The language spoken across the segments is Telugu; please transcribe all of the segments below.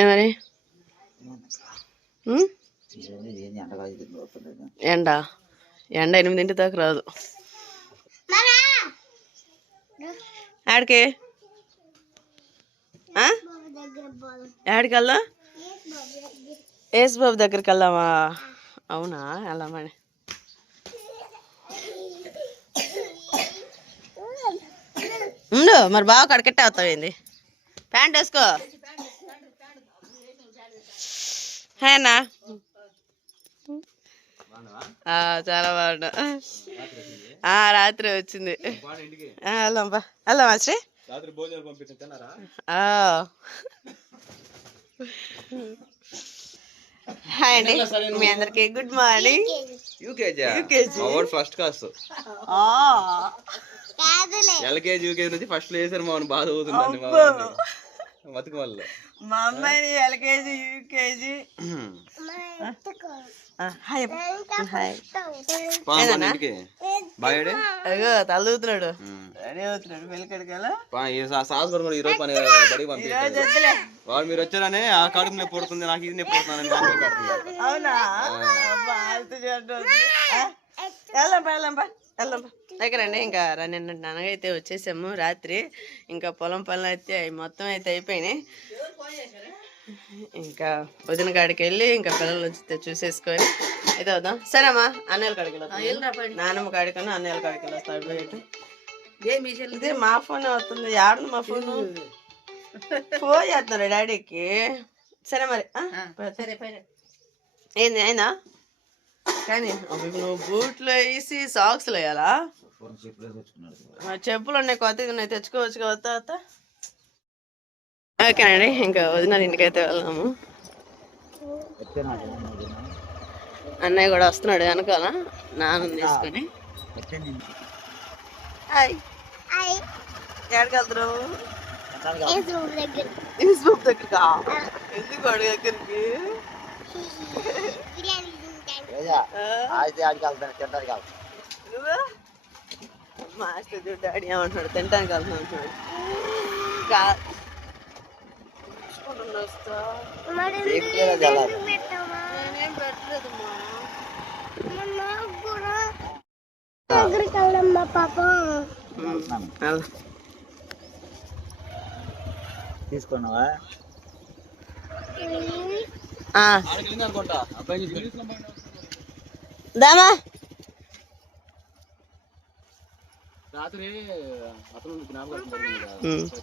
ఏమని ఎండ 8 దాకా రాదు. ఆడికి ఆడికి వెళ్దాం. యేసుబాబు దగ్గరికి వెళ్దామా? అవునా, వెళ్దామని. ఉండు మరి బావ కడకెట్టే అవుతావేంది? ప్యాంట్ వేసుకో. హేనా చాలా బాగున్నా. రాత్రి వచ్చింది. వెళ్దాం బా, వెళ్దాం శ్రీ. హాయ్ అండి, మీ అందరికి good morning. First class LKG UKG నుంచి ఫస్ట్ లో వేసారు. మా బాధ అవుతుంది బతుకు వల్ల. మా అమ్మాయిని ఎల్కేజీ యూకేజీ తల్లుతున్నాడు. రెడీ అవుతున్నాడు పెళ్ళికడికి. ఈరోజు పని బడికి పంపించారు. వాళ్ళు మీరు వచ్చారని ఆ కడుపు నొప్పి పుడుతుంది, నాకు ఇది నొప్పి పుడుతుందని. అవునా, వెళ్దాం దగ్గరండి. ఇంకా నిన్న ననగైతే వచ్చేసాము రాత్రి. ఇంకా పొలం పనులు అయితే మొత్తం అయితే అయిపోయినాయి. ఇంకా వదిన కాడికి వెళ్ళి ఇంకా పిల్లలు వచ్చి చూసేసుకొని అయితే వద్దాం. సరేమ్మా, అన్నయ్యల కాడికి వెళ్తాం. నాన్నమ్మ కాడికన్నా అన్నయ్యల కాడికి వెళ్ళొస్తాడు. ఇదే మా ఫోన్ అవుతుంది. ఆడు మా ఫోన్ ఫోన్ చేస్తున్నారు డాడీకి. సరే మరి, ఏంది అయినా కానీ నువ్వు బూట్లు వేసి సాక్స్లు వేయాలా? చెప్పులు ఉన్నాయి, కొత్తగా ఉన్నాయి, తెచ్చుకోవచ్చు కదా. ఓకేనండి, ఇంకా వదిన ఇంటికైతే వెళ్దాము. అన్నయ్య కూడా వస్తున్నాడు వెనకాల నాన్న తీసుకొని. ఎక్కడికి వెళ్తారు? యేసుబాబు దగ్గరకా? ఎందుకు అడుగు దగ్గరికి? మాస్టర్ డాడీ ఏమంటున్నాడు? తింటానికి వెళ్తున్నా అంటున్నాడు. నేనేం పెట్టలేదు తీసుకున్నావా? దామా రాత్రి అతను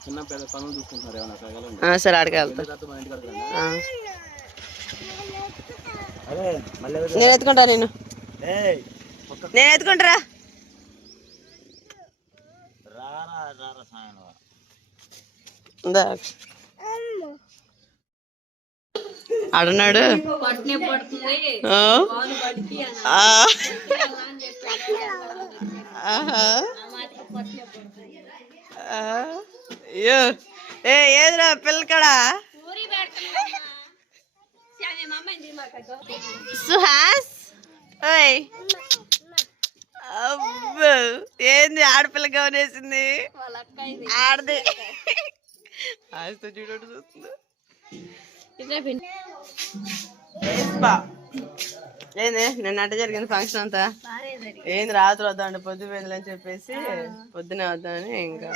చిన్న పెద్ద పనులు చూసుకుంటున్నారు. సరే ఆడికి వెళ్తా. నేను ఎత్తుకుంటా, నేను ఎత్తుకుంటారా? అడున్నాడు. ఏదిరా పిల్లకడా? సుహాస్ ఓయ్, అబ్బో ఏంది ఆడపిల్ల గమనేసింది? ఆడది ఆస్తో చూడటం చూస్తుంది. ఏంది నిన్న అట్ట జరిగింది ఫంక్షన్ అంతా? ఏంది రాత్రి వద్దామంటే పొద్దు పోయింది అని చెప్పేసి పొద్దునే వద్దామని ఇంకా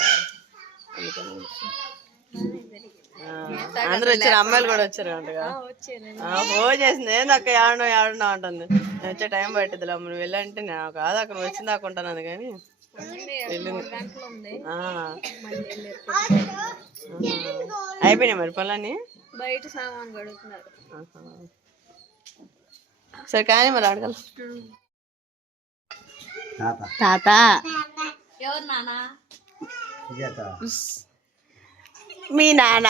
అందరూ వచ్చారు. అమ్మాయిలు కూడా వచ్చారు అంటగా. ఫోన్ చేసింది, ఏంది అక్క ఏడనో అంటుంది. నేను వచ్చే టైం పట్టిద్దిలే అమ్మ, నువ్వు వెళ్ళంటే నేను కాదు అక్కడ వచ్చింది దాకా ఉంటాను కానీ అయిపోయినాయి మరి పనులన్నీ. బయట సామాన్ కడుగుతున్నారు. సరే కానీ మరి అడగల. తాత ఎవరు నానా? మీ నాన్న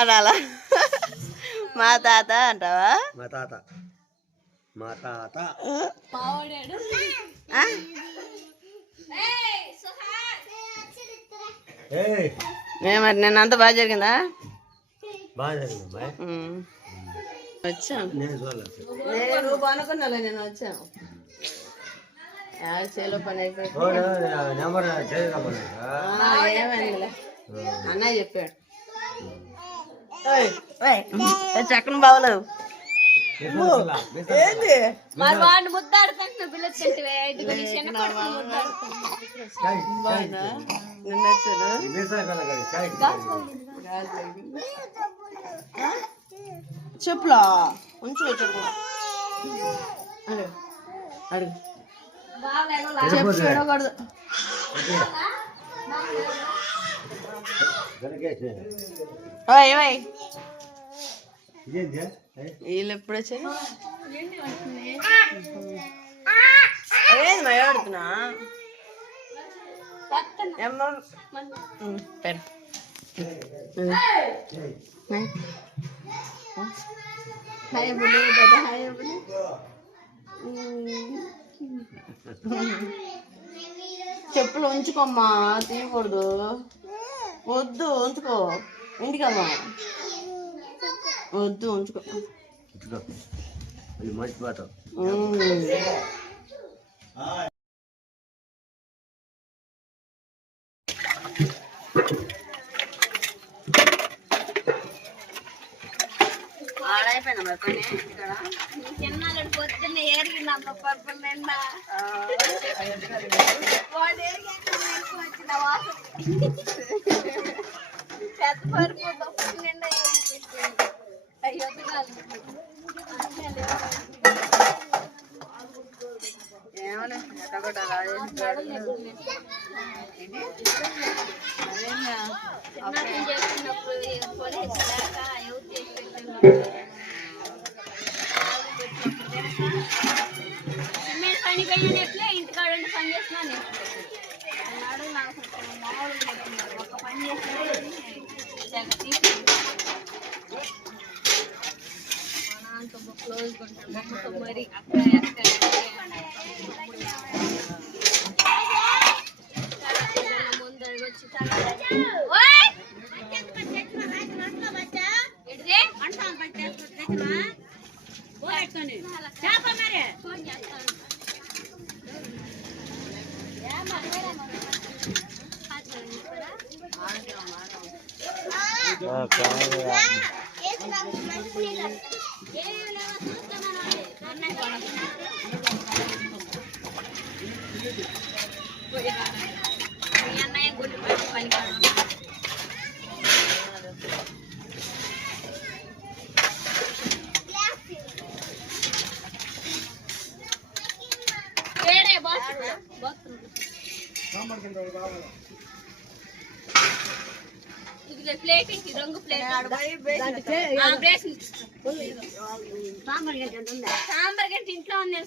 అనాలా? మా తాత అంటావా? మా తాత మావాడాడు. మరి నిన్న అంతా బాగా జరిగిందా? వచ్చాను. నువ్వు అనుకున్నాలే, నేను వచ్చాను. చేలో పని అయిపోయి ఏమైందిలే అన్నయ్య చెప్పాడు. చక్కని బావలేవు ఏంది మరి వాడిని ముద్దాడుకుంటున్నా పిల్లలు తింటే ఇదిగో నీ చిన్న కొడుకుని ముద్దాడుకుంటున్నా. బాగున్నా నిన్న వచ్చాను చెప్పులా ఉంచు చెప్పు అడుగు అడుగు చెప్పు చూడకూడదు ఏమై వీళ్ళు ఎప్పుడు వచ్చారు అదేంది మయాడుతున్నా పెన్ హాయ్ బుల్లి దాదా హాయ్ బుల్లి చెప్పులు ఉంచుకోమ్మా తీయకూడదు వద్దు ఉంచుకో ఇంటికమ్మా వద్దు ఉంచుకో మర్చిపోతావు ఆడైపోయినా మరి పని ఇక్కడ నీ చిన్నాళ్ళు పొద్దున్న ఏరిగినమ్మ పర్పల్ నిండా వాడు ఏరిగి వచ్చిన వాసన పెద్ద పరుపు తప్పు నిండా ఏరి పెట్టింది అయ్యో ఏమలే ఎట్టగొట్టాలా చెప్పినప్పుడు పొలేసలేక ఎవరు చేసి పెట్టిండ్రు నేను పని పోయినట్లే ఇంటికాడ పని చేస్తున్నాను అన్నాడు నాకు మామూలుగా ఒక పని చేసి క్లోజ్ కొంటాను బొమ్మతో మరి అక్కడ ముందు వచ్చి ఫోన్ చేస్తాను అన్నయ్య గుడ్డు పట్టి పని ప్లేటింగ్ రంగు ప్లేట్ సాంబార్ గంట ఇంట్లో ఉంది